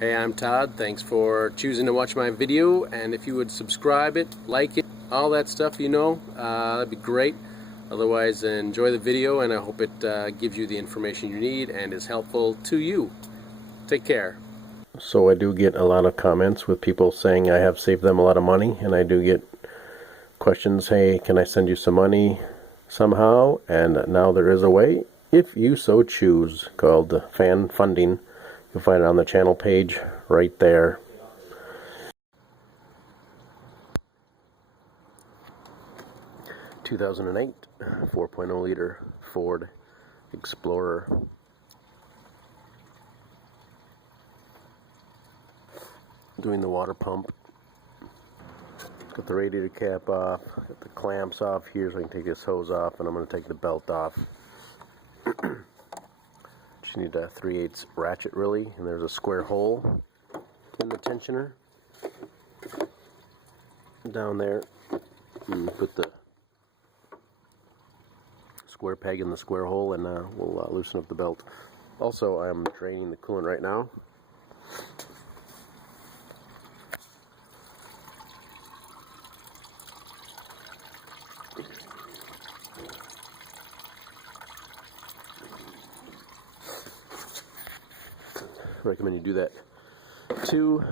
Hey, I'm Todd. Thanks for choosing to watch my video, and if you would subscribe it, like it, all that stuff, that'd be great. Otherwise, enjoy the video, and I hope it gives you the information you need and is helpful to you. Take care. So I do get a lot of comments with people saying I have saved them a lot of money, and I do get questions, hey, can I send you some money somehow? And now there is a way, if you so choose, called fan funding. You'll find it on the channel page right there. (2008) 4.0 liter Ford Explorer. Doing the water pump. Got the radiator cap off, got the clamps off here so I can take this hose off, and I'm going to take the belt off. Just need a 3/8 ratchet really, and there's a square hole in the tensioner down there. Put the square peg in the square hole, and we'll loosen up the belt. Also, I'm draining the coolant right now. Recommend you do that too.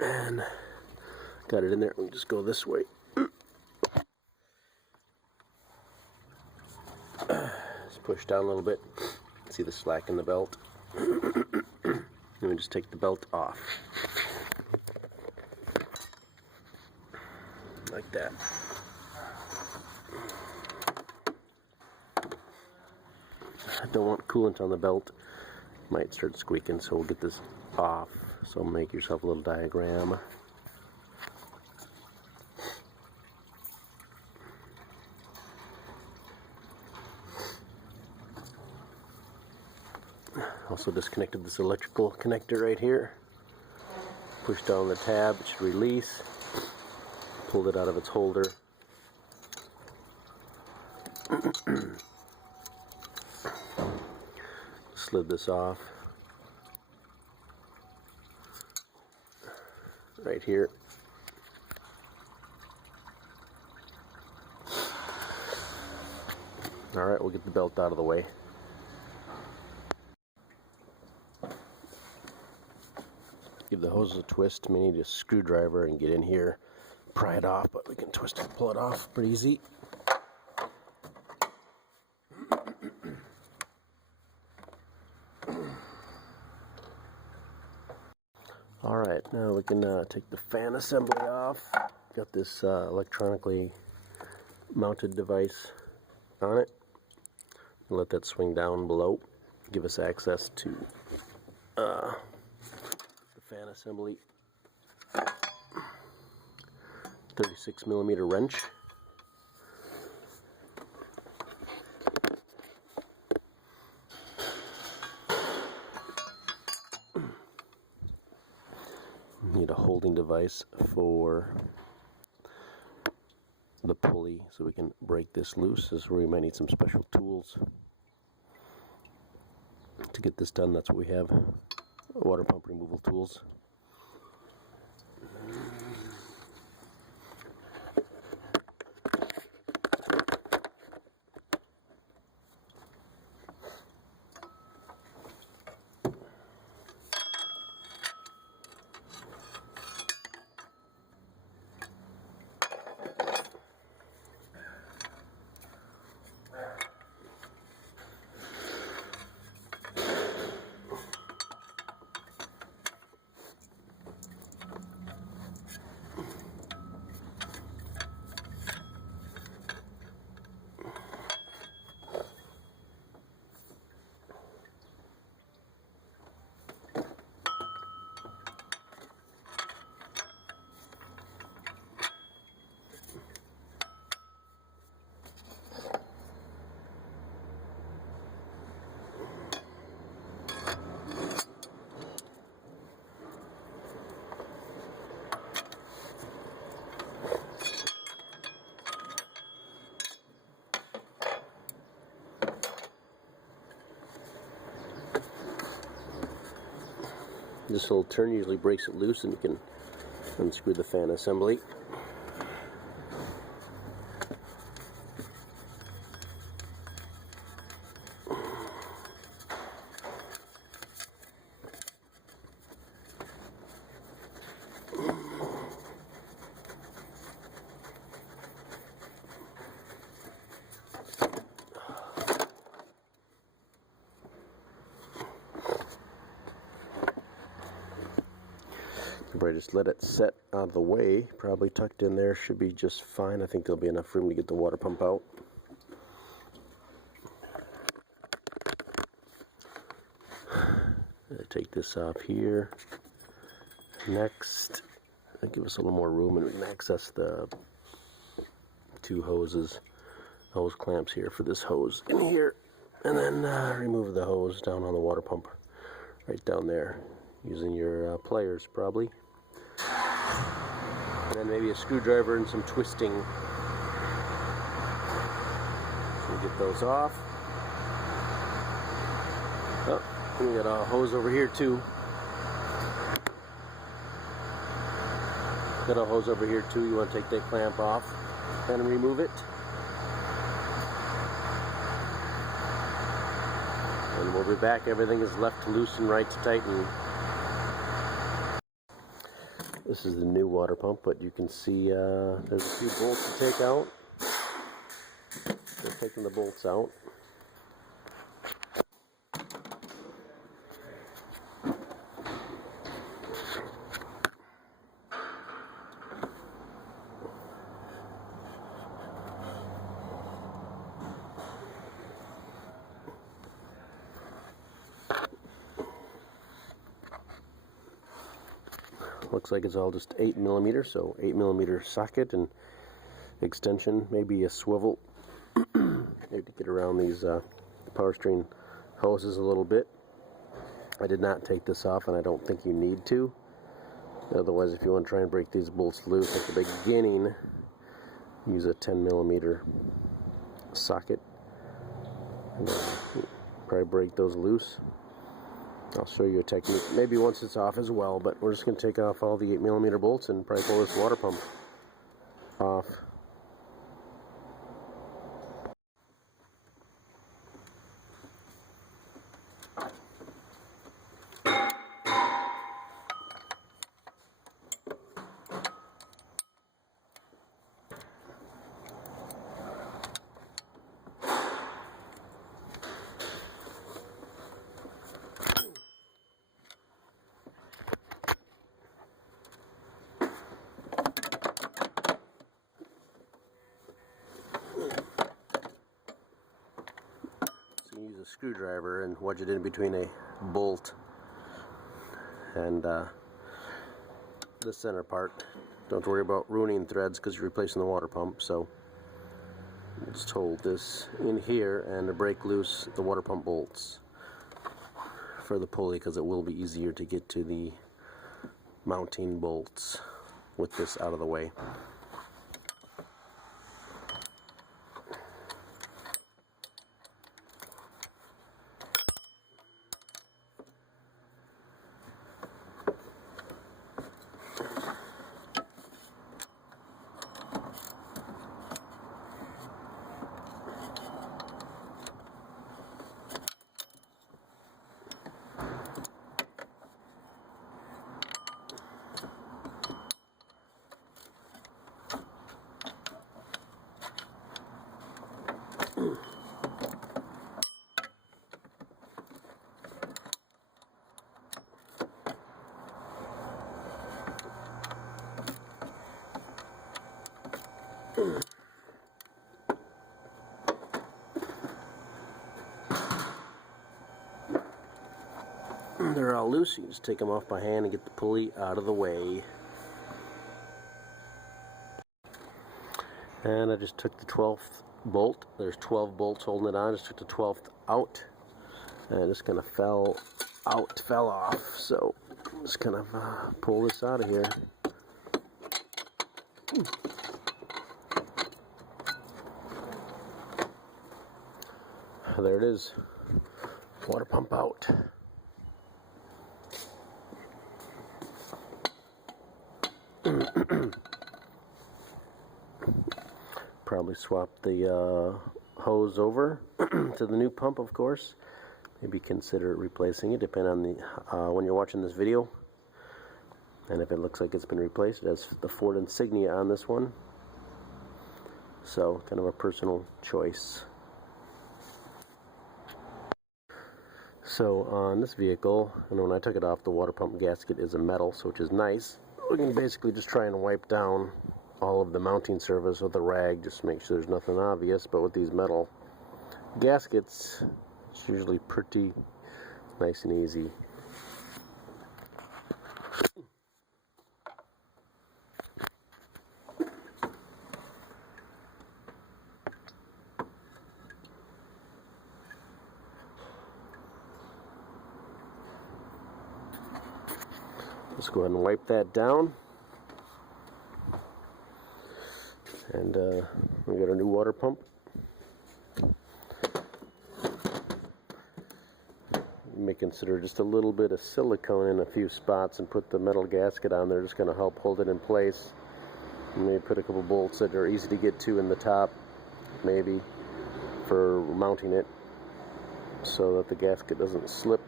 And got it in there. We'll just go this way. Just push down a little bit. See the slack in the belt. Then we just take the belt off. Like that. I don't want coolant on the belt. Might start squeaking, so we'll get this off. So make yourself a little diagram. Also disconnected this electrical connector right here. Push down the tab, it should release. Pulled it out of its holder. Slid this off. Right here. Alright, we'll get the belt out of the way. Give the hose a twist. May need a screwdriver and get in here, pry it off, but we can twist it and pull it off pretty easy. Alright, now we can take the fan assembly off. Got this electronically mounted device on it. Let that swing down below. Give us access to the fan assembly. 36mm wrench. Need a holding device for the pulley so we can break this loose. This is where we might need some special tools to get this done. That's what we have. Water pump removal tools. This little turn usually breaks it loose, and you can unscrew the fan assembly. Probably just let it set out of the way, probably tucked in there, should be just fine. I think there'll be enough room to get the water pump out. Take this off here. Next, give us a little more room and we can access the two hose clamps here for this hose in here, and then remove the hose down on the water pump right down there using your pliers probably. And then maybe a screwdriver and some twisting. So get those off. Oh, we got a hose over here too. Got a hose over here too. You want to take that clamp off and remove it. And we'll be back. Everything is left loose and right to tighten. This is the new water pump, but you can see there's a few bolts to take out. We're taking the bolts out. Looks like it's all just 8mm, so 8mm socket and extension, maybe a swivel. Maybe to get around these power steering hoses a little bit. I did not take this off, and I don't think you need to. Otherwise, if you want to try and break these bolts loose at the beginning, use a 10mm socket. And probably break those loose. I'll show you a technique, maybe once it's off as well, but we're just going to take off all the 8mm bolts and probably pull this water pump off. Use a screwdriver and wedge it in between a bolt and the center part. Don't worry about ruining threads because you're replacing the water pump, so just hold this in here and break loose the water pump bolts for the pulley, because it will be easier to get to the mounting bolts with this out of the way. They're all loose, you just take them off by hand and get the pulley out of the way. And I just took the 12th bolt. There's 12 bolts holding it on. I just took the 12th out, and it just kind of fell off. So just kind of pull this out of here. There it is. Water pump out. Probably swap the hose over to the new pump, of course. Maybe consider replacing it, depending on the when you're watching this video. And if it looks like it's been replaced, it has the Ford insignia on this one. So, kind of a personal choice. So, on this vehicle, and when I took it off, the water pump gasket is a metal, so which is nice. We can basically just try and wipe down all of the mounting surface with a rag, just to make sure there's nothing obvious. But with these metal gaskets, it's usually pretty nice and easy. Let's go ahead and wipe that down. And we got our new water pump. You may consider just a little bit of silicone in a few spots and put the metal gasket on there, just going to help hold it in place. And maybe put a couple bolts that are easy to get to in the top, maybe, for mounting it, so that the gasket doesn't slip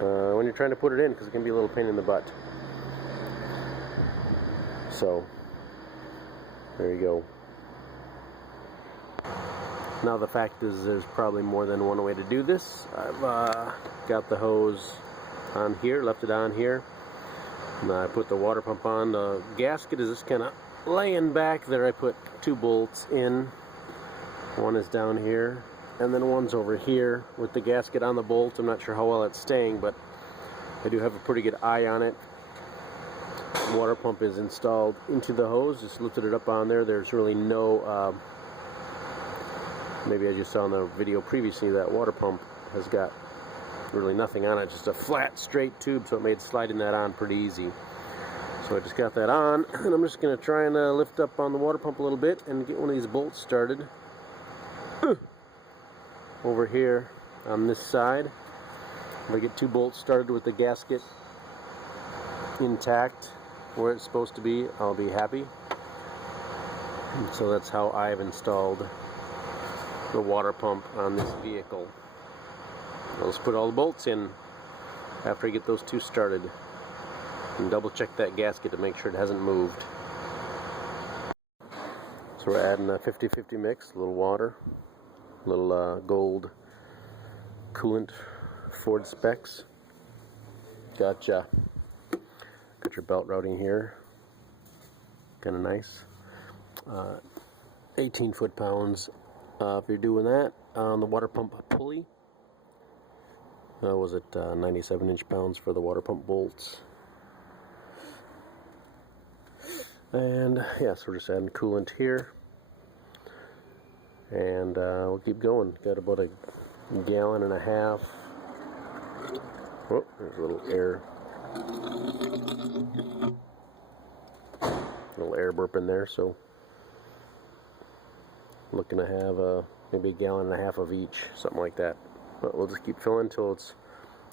when you're trying to put it in, because it can be a little pain in the butt. So there you go. Now the fact is, there's probably more than one way to do this. I've got the hose on here, left it on here, and I put the water pump on. The gasket is just kind of laying back there. I put two bolts in. One is down here, and then one's over here with the gasket on the bolt. I'm not sure how well it's staying, but I do have a pretty good eye on it. The water pump is installed into the hose, just lifted it up on there. There's really no, maybe as you saw in the video previously, that water pump has got really nothing on it, just a flat straight tube, so it made sliding that on pretty easy. So I just got that on, and I'm just going to try and lift up on the water pump a little bit and get one of these bolts started. Over here on this side, if I get two bolts started with the gasket intact where it's supposed to be, I'll be happy. And so that's how I've installed the water pump on this vehicle. I'll just put all the bolts in after I get those two started, and double check that gasket to make sure it hasn't moved. So we're adding a 50-50 mix, a little water, a little gold coolant, Ford specs. Got your belt routing here, kind of nice. 18 foot-pounds. If you're doing that on the water pump pulley, was it 97 inch-pounds for the water pump bolts? And yeah, so we're just adding coolant here, and we'll keep going. Got about a gallon and a half. Oh, there's a little air burp in there, so looking to have maybe a gallon and a half of each, something like that. But we'll just keep filling until it's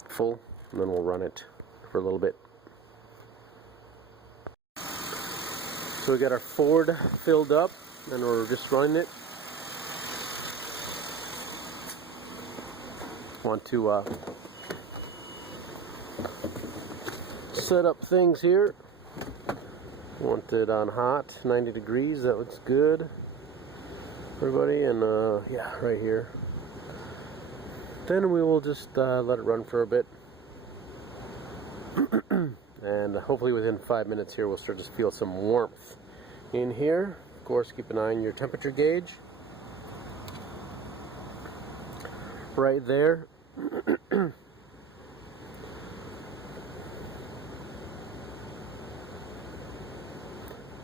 full, and then we'll run it for a little bit. So we got our Ford filled up, and we're just running it. Want to set up things here. Want it on hot, 90 degrees. That looks good, everybody. And yeah, right here. Then we will just let it run for a bit. And hopefully within 5 minutes here, we'll start to feel some warmth in here. Of course, keep an eye on your temperature gauge. Right there.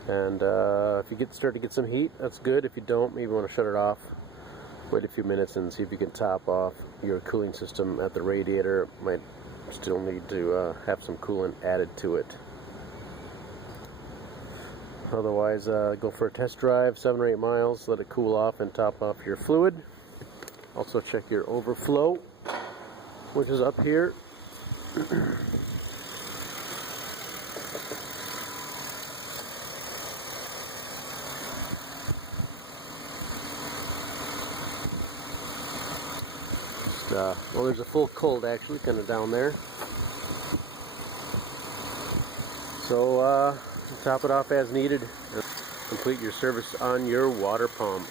And if you start to get some heat, that's good. If you don't, maybe you want to shut it off. Wait a few minutes and see if you can top off your cooling system at the radiator. It might still need to have some coolant added to it. Otherwise, go for a test drive, 7 or 8 miles, let it cool off and top off your fluid. Also check your overflow, which is up here. well, there's a full colt actually kind of down there. So top it off as needed. Complete your service on your water pump.